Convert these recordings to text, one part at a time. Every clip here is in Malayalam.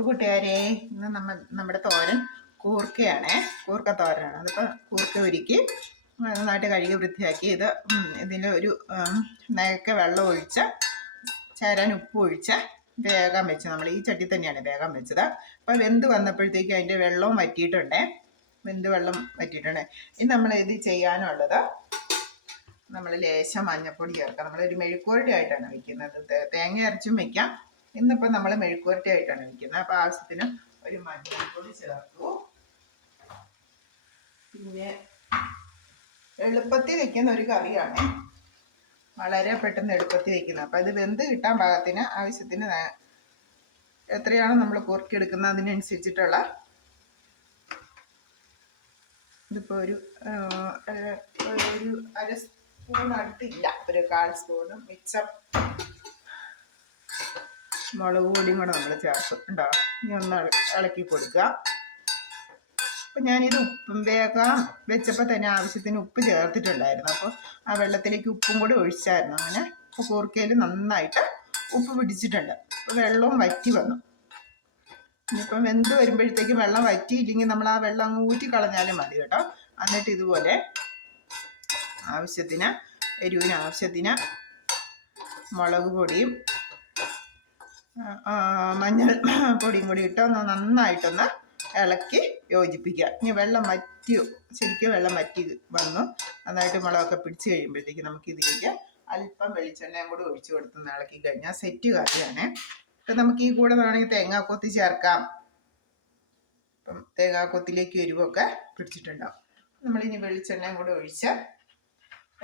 കൂട്ടുകാരെ, ഇന്ന് നമ്മുടെ തോരൻ കൂർക്കയാണേ. കൂർക്ക തോരനാണ്. അതിപ്പോൾ കൂർക്ക ഒരുക്കി നന്നായിട്ട് കഴുകി വൃത്തിയാക്കി ഇതിൽ ഒരു നേരൊക്കെ വെള്ളം ഒഴിച്ച് ചേരാൻ ഉപ്പ് ഒഴിച്ച് വേഗം വെച്ച് നമ്മൾ ഈ ചട്ടി തന്നെയാണ് വേഗം വെച്ചത്. അപ്പോൾ വെന്ത് വന്നപ്പോഴത്തേക്കും അതിൻ്റെ വെള്ളവും വറ്റിയിട്ടുണ്ടേ. വെള്ളം വറ്റിയിട്ടുണ്ട്. ഇനി നമ്മൾ ഇത് ചെയ്യാനുള്ളത്, നമ്മൾ ലേശം മഞ്ഞൾപ്പൊടി ചേർക്കാം. നമ്മളൊരു മെഴുക്കുവരട്ടി ആയിട്ടാണ് വയ്ക്കുന്നത്. തേങ്ങ അരച്ചും വയ്ക്കാം. ഇന്നിപ്പോൾ നമ്മൾ മെഴുക്കുവരട്ടി ആയിട്ടാണ് വയ്ക്കുന്നത്. അപ്പോൾ ആവശ്യത്തിന് ഒരു മഞ്ഞൾപ്പൊടി ചേർത്തു. പിന്നെ എളുപ്പത്തിൽ വയ്ക്കുന്ന ഒരു കറിയാണ്, വളരെ പെട്ടെന്ന് എളുപ്പത്തിൽ വയ്ക്കുന്നത്. അപ്പോൾ ഇത് വെന്ത് കിട്ടാൻ പാകത്തിന് ആവശ്യത്തിന് എത്രയാണോ നമ്മൾ കുറുക്കിയെടുക്കുന്നത് അതിനനുസരിച്ചിട്ടുള്ള, ഇതിപ്പോൾ ഒരു അര സ്പൂൺ അടുത്തില്ല, ഒരു 1/4 സ്പൂണും മിച്ചം മുളക് പൊടിയും കൂടെ നമ്മൾ ചേർക്കും. ഉണ്ടോ? ഇനി ഒന്ന് ഇളക്കി കൊടുക്കുക. അപ്പം ഞാനിത് വേഗം വെച്ചപ്പോൾ തന്നെ ആവശ്യത്തിന് ഉപ്പ് ചേർത്തിട്ടുണ്ടായിരുന്നു. അപ്പോൾ ആ വെള്ളത്തിലേക്ക് ഉപ്പും കൂടി ഒഴിച്ചായിരുന്നു. അങ്ങനെ ഇപ്പോൾ കൂർക്കയിൽ നന്നായിട്ട് ഉപ്പ് പിടിച്ചിട്ടുണ്ട്. അപ്പോൾ വെള്ളവും വറ്റി വന്നു. ഇനിയിപ്പം വെന്ത് വരുമ്പോഴത്തേക്കും വെള്ളം വറ്റിയില്ലെങ്കിൽ നമ്മൾ ആ വെള്ളം അങ്ങ് ഊറ്റി കളഞ്ഞാലും മതി കേട്ടോ. എന്നിട്ട് ഇതുപോലെ ആവശ്യത്തിന് എരിവിന് ആവശ്യത്തിന് മുളക് പൊടിയും മഞ്ഞൾ പൊടിയും കൂടി ഇട്ട് ഒന്ന് നന്നായിട്ടൊന്ന് ഇളക്കി യോജിപ്പിക്കുക. ഇനി വെള്ളം ശരിക്കും വെള്ളം വറ്റി വന്നു. നന്നായിട്ട് മുളകൊക്കെ പിടിച്ച് കഴിയുമ്പോഴത്തേക്ക് നമുക്കിതിലേക്ക് അല്പം വെളിച്ചെണ്ണയും കൂടി ഒഴിച്ചു കൊടുത്ത് ഇളക്കി കഴിഞ്ഞാൽ സെറ്റ് കറിയാണ്. ഇപ്പം നമുക്ക് ഈ കൂടെ വേണമെങ്കിൽ തേങ്ങാക്കൊത്തി ചേർക്കാം. ഇപ്പം തേങ്ങാക്കൊത്തിലേക്ക് എരിവൊക്കെ പിടിച്ചിട്ടുണ്ടാവും. നമ്മളിനി വെളിച്ചെണ്ണയും കൂടി ഒഴിച്ച്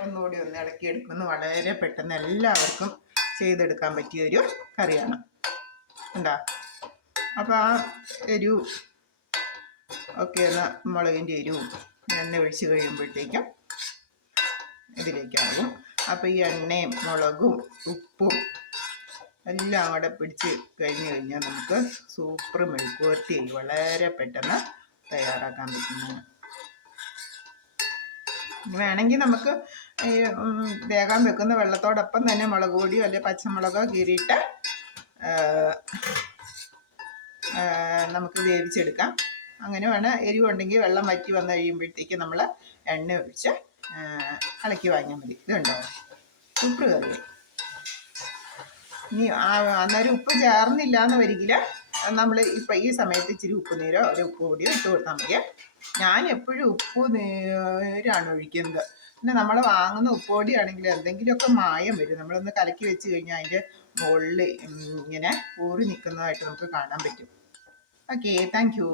ഒന്നുകൂടി ഒന്ന് ഇളക്കിയെടുക്കുന്നു. വളരെ പെട്ടെന്ന് എല്ലാവർക്കും ചെയ്തെടുക്കാൻ പറ്റിയൊരു കറിയാണ്. ഉണ്ടോ? അപ്പോൾ ആ എരിവ് ഒക്കെ ഒന്ന് മുളകിൻ്റെ എരിവും എണ്ണ ഒഴിച്ച് കഴിയുമ്പോഴത്തേക്കും ഇതിലേക്കാകും. അപ്പോൾ ഈ എണ്ണയും മുളകും ഉപ്പും എല്ലാം അവിടെ പിടിച്ച് കഴിഞ്ഞാൽ നമുക്ക് സൂപ്പർ മെഴുക്കുവരട്ടി വളരെ പെട്ടെന്ന് തയ്യാറാക്കാൻ പറ്റുന്നതാണ്. വേണമെങ്കിൽ നമുക്ക് വേഗം വെക്കുന്ന വെള്ളത്തോടൊപ്പം തന്നെ മുളക് പൊടിയോ അല്ലെങ്കിൽ പച്ചമുളകോ കീറിയിട്ട് നമുക്ക് വേവിച്ചെടുക്കാം. അങ്ങനെ വേണം. എരിവുണ്ടെങ്കിൽ വെള്ളം വറ്റി വന്നു കഴിയുമ്പോഴത്തേക്ക് നമ്മൾ എണ്ണ ഒഴിച്ച് ഇളക്കി വാങ്ങിയാൽ മതി. ഇതുണ്ടോ? സൂപ്പർ കറി. ഇനി അന്നേരം ഉപ്പ് ചേർന്നില്ല എന്ന് വരികില്ല, നമ്മൾ ഇപ്പം ഈ സമയത്ത് ഇച്ചിരി ഉപ്പ് നീരോ ഒരു ഉപ്പ് പൊടിയോ ഇട്ട് കൊടുത്താൽ മതി. ഞാൻ എപ്പോഴും ഉപ്പ് നീരാണ് ഒഴിക്കുന്നത്. പിന്നെ നമ്മൾ വാങ്ങുന്ന ഉപ്പ് പൊടിയാണെങ്കിൽ എന്തെങ്കിലുമൊക്കെ മായം വരും. നമ്മളൊന്ന് കലക്കി വെച്ച് കഴിഞ്ഞാൽ അതിൻ്റെ മുകളിൽ ഇങ്ങനെ ഊറി നിൽക്കുന്നതായിട്ട് നമുക്ക് കാണാൻ പറ്റും. Okay, thank you.